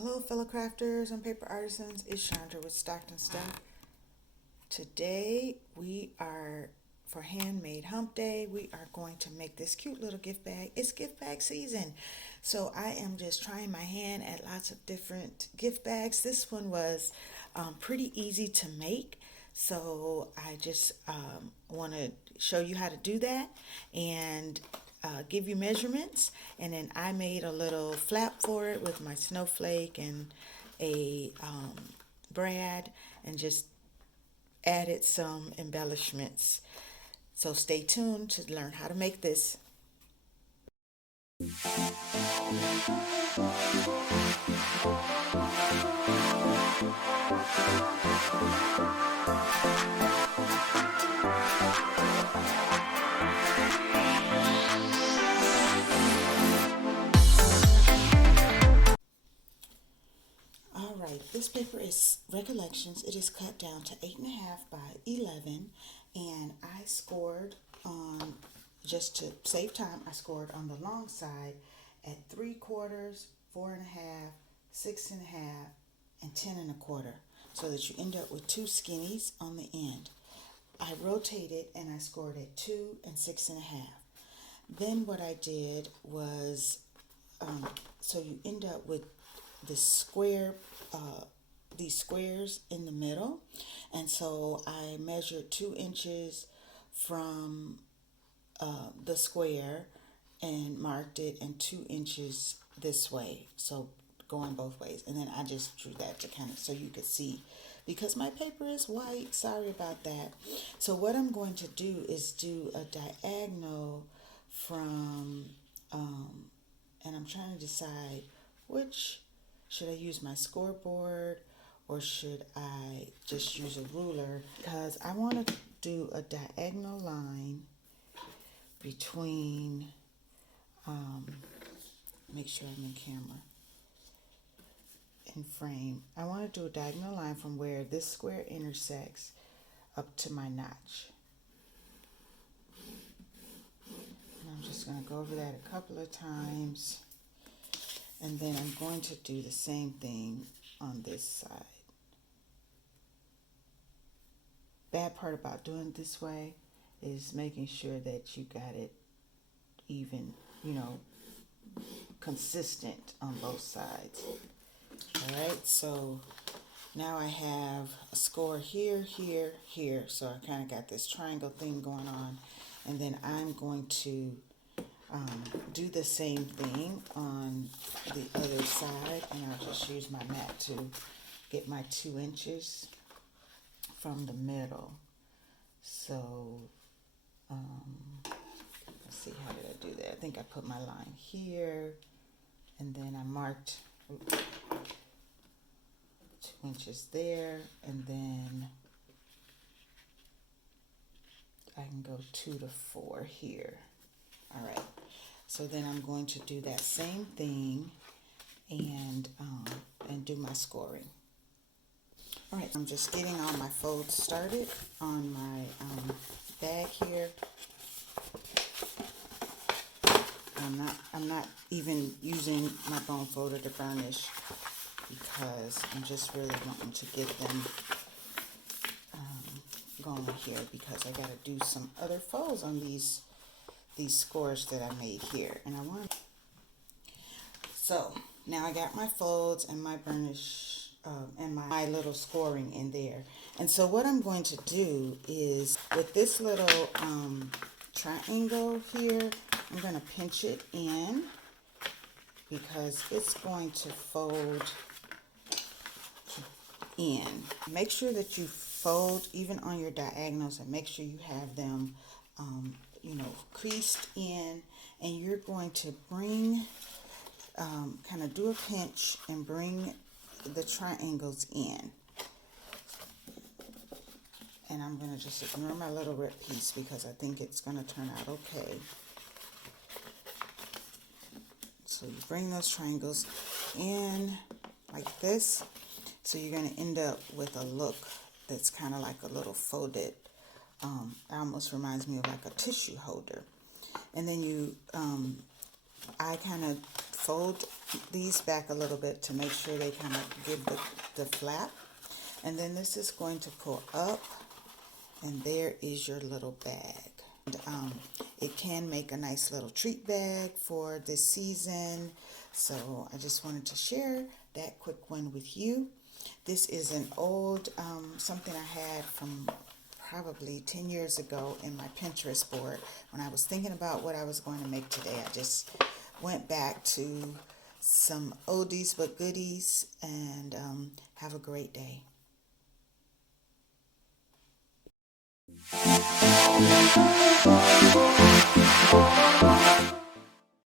Hello, fellow crafters and paper artisans. It's Chandra with Stockton Stuff. Today for Handmade Hump Day, we are going to make this cute little gift bag. It's gift bag season. So I am just trying my hand at lots of different gift bags. This one was pretty easy to make. So I just want to show you how to do that and give you measurements. And then I made a little flap for it with my snowflake and a brad, and just added some embellishments. So stay tuned to learn how to make this. All right, this paper is Recollections. It is cut down to 8.5 by 11, and I scored on, just to save time, I scored on the long side at 3/4, 4.5, 6.5, and 10.25, so that you end up with two skinnies on the end. I rotated and I scored at 2 and 6.5. Then what I did was, so you end up with this square, these squares in the middle, and so I measured 2 inches from the square and marked it, and 2 inches this way, so going both ways. And then I just drew that to kind of, so you could see, because my paper is white, sorry about that. So what I'm going to do is do a diagonal from, and I'm trying to decide which, should I use my scoreboard or should I just use a ruler? Because I want to do a diagonal line between, make sure I'm in camera, in frame. I want to do a diagonal line from where this square intersects up to my notch. And I'm just going to go over that a couple of times. And then I'm going to do the same thing on this side. Bad part about doing it this way is making sure that you got it even, consistent on both sides. All right, so now I have a score here, here, here. So I kind of got this triangle thing going on. And then I'm going to do the same thing on the other side, and I'll just use my mat to get my 2 inches from the middle. So let's see, how did I do that? I think I put my line here, and then I marked 2 inches there, and then I can go 2 to 4 here. All right, so then I'm going to do that same thing and do my scoring. All right, I'm just getting all my folds started on my bag here. I'm not even using my bone folder to burnish, because I'm just really wanting to get them going here, because I got to do some other folds on these scores that I made here. And so now I got my folds and my burnish and my little scoring in there. And so what I'm going to do is, with this little triangle here, I'm going to pinch it in, because it's going to fold in. Make sure that you fold even on your diagonals, and make sure you have them creased in, and you're going to bring, kind of do a pinch and bring the triangles in. And I'm going to just ignore my little rip piece, because I think it's going to turn out okay. So you bring those triangles in like this. So you're going to end up with a look that's kind of like a little folded, it almost reminds me of like a tissue holder. And then I kind of fold these back a little bit to make sure they kind of give the flap. And then this is going to pull up, and there is your little bag. And, it can make a nice little treat bag for this season. So I just wanted to share that quick one with you. This is an old, something I had from probably 10 years ago in my Pinterest board. When I was thinking about what I was going to make today, I just went back to some oldies but goodies, and have a great day.